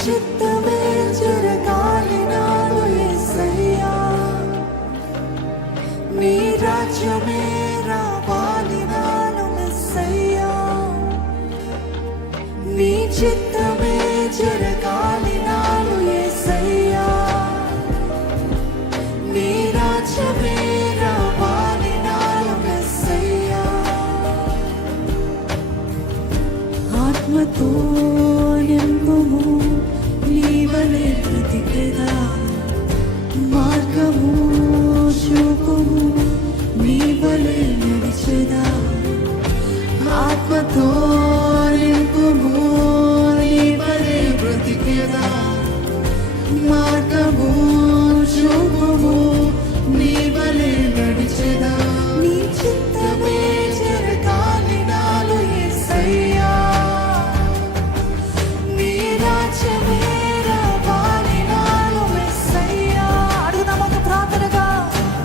చిత్తమే జరగాలి నాలో యేసయ్యా, నీ రాజ్యమే రావాలి నాలో యేసయ్యా, నీ చిత్తమే జరగాలి నాలో యేసయ్యా, నీ రాజ్యమే రావాలి నాలో యేసయ్యా. ఆత్మతో నింపుము, నీ వలె బ్రతికెదా, మార్గము చూపుము, నీ వలె నడిచెదా. ఆత్మతో నింపుము, నీ వలె బ్రతికెదా, మార్గము చూపుము, నీ వలె నడిచెదా. నీ చిత్తమే జరగాలి నాలో యేసయ్యా, నీ రాజ్యమే రావాలి నాలో యేసయ్యా. అడుగుదాం ఒక ప్రార్థనగా.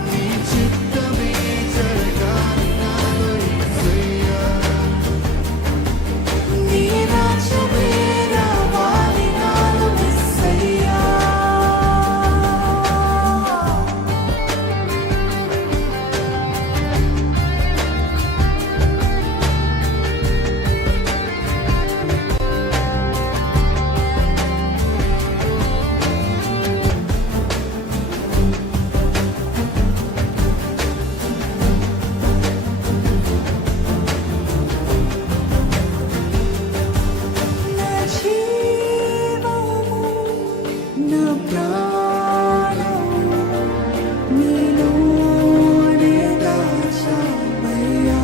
నీ చిత్తమే జరగాలి నాలో యేసయ్యా, నీ రాజ్యమే రావాలి నాలో యేసయ్యా. నా జీవము, నా ప్రాణము నీలోనే దాచావయ్యా,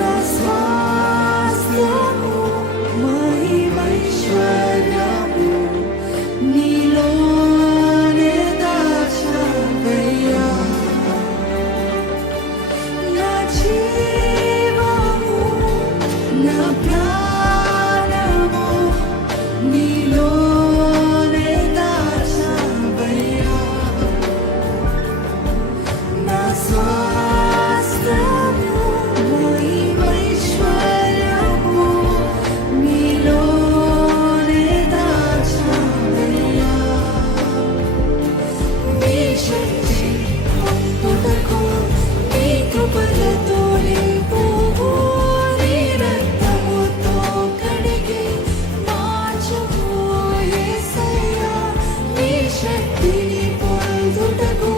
నా స్వాస్థ్యము మహిమైశ్వర్యము నీలోనే దాచావయ్యా. నా జీవము, నా ప్రాణము నీలోనే దాచావయ్యా, నా స్వాస్థ్యము మహిమైశ్వర్యము నీలోనే దాచావయ్యా. నీ శక్తి పొందుటకు నీ కృపలతో నింపుము, నీ రక్తముతో కడిగి మార్చుము యేసయ్యా. నీ శక్తిని పొందుటకు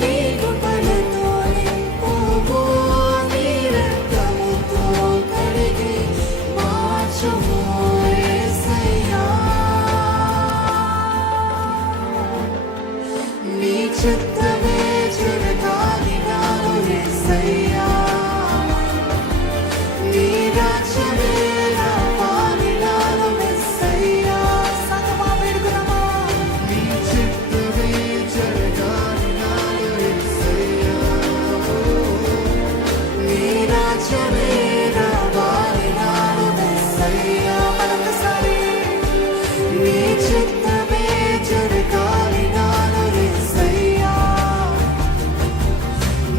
నీ కృపలతో నింపుము, నీ రక్తముతో కడిగి మార్చుము యేసయ్యా. నీ చిత్తమే జరగాలి నాలో యేసయ్యా, నీ రాజ్యమే రావాలి నాలో యేసయ్యా. సంగమా వేడుకున్నామా. నీ చిత్తమే జరగాలి నాలో యేసయ్యా, నీ రాజ్యమే రావాలి నాలో యేసయ్యా. మరొకసారి. నీ చిత్తమే జరగాలి నాలో యేసయ్యా,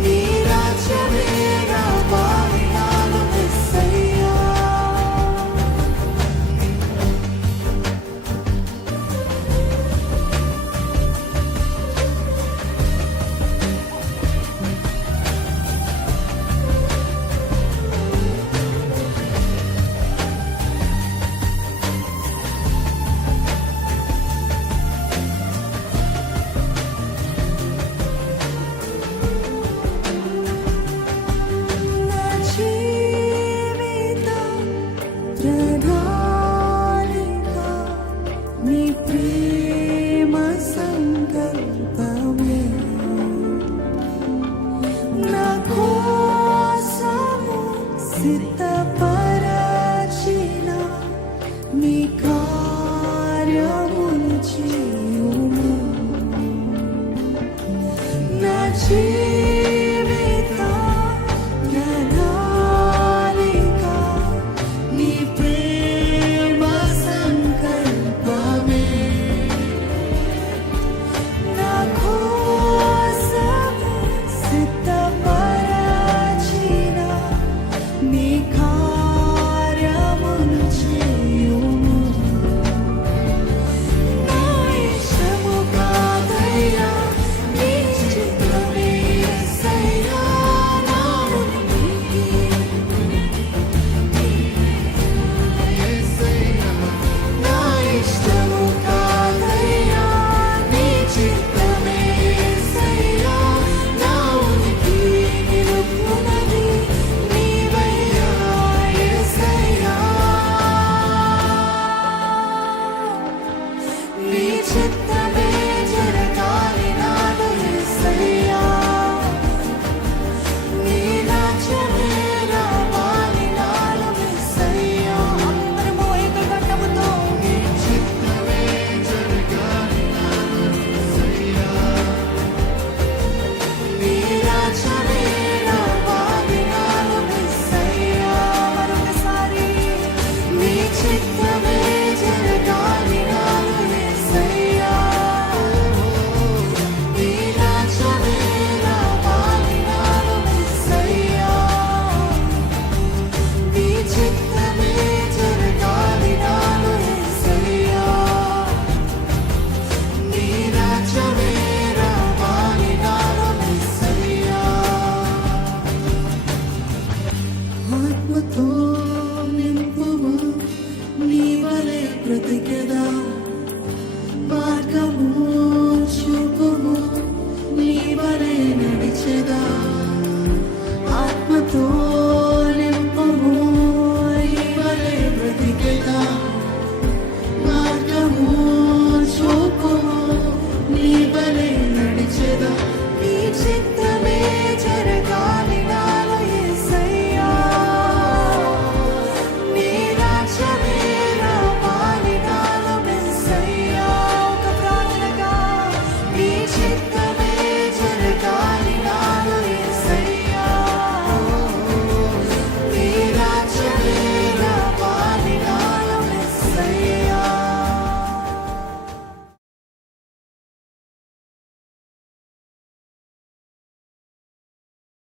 నీ రాజ్యమే రావాలి నాలో యేసయ్యా. నా జీవిత ప్రణాళిక నీ ప్రేమ సంకల్పమే, నా కోసము సిద్ధపరచిన నీ కార్యమును చేయుము. నా జీవిత ప్రణాళిక నీ ప్రేమ సంకల్పమే, నా కోసము సిద్ధపరచిన నీ కార్యమును చేయుము.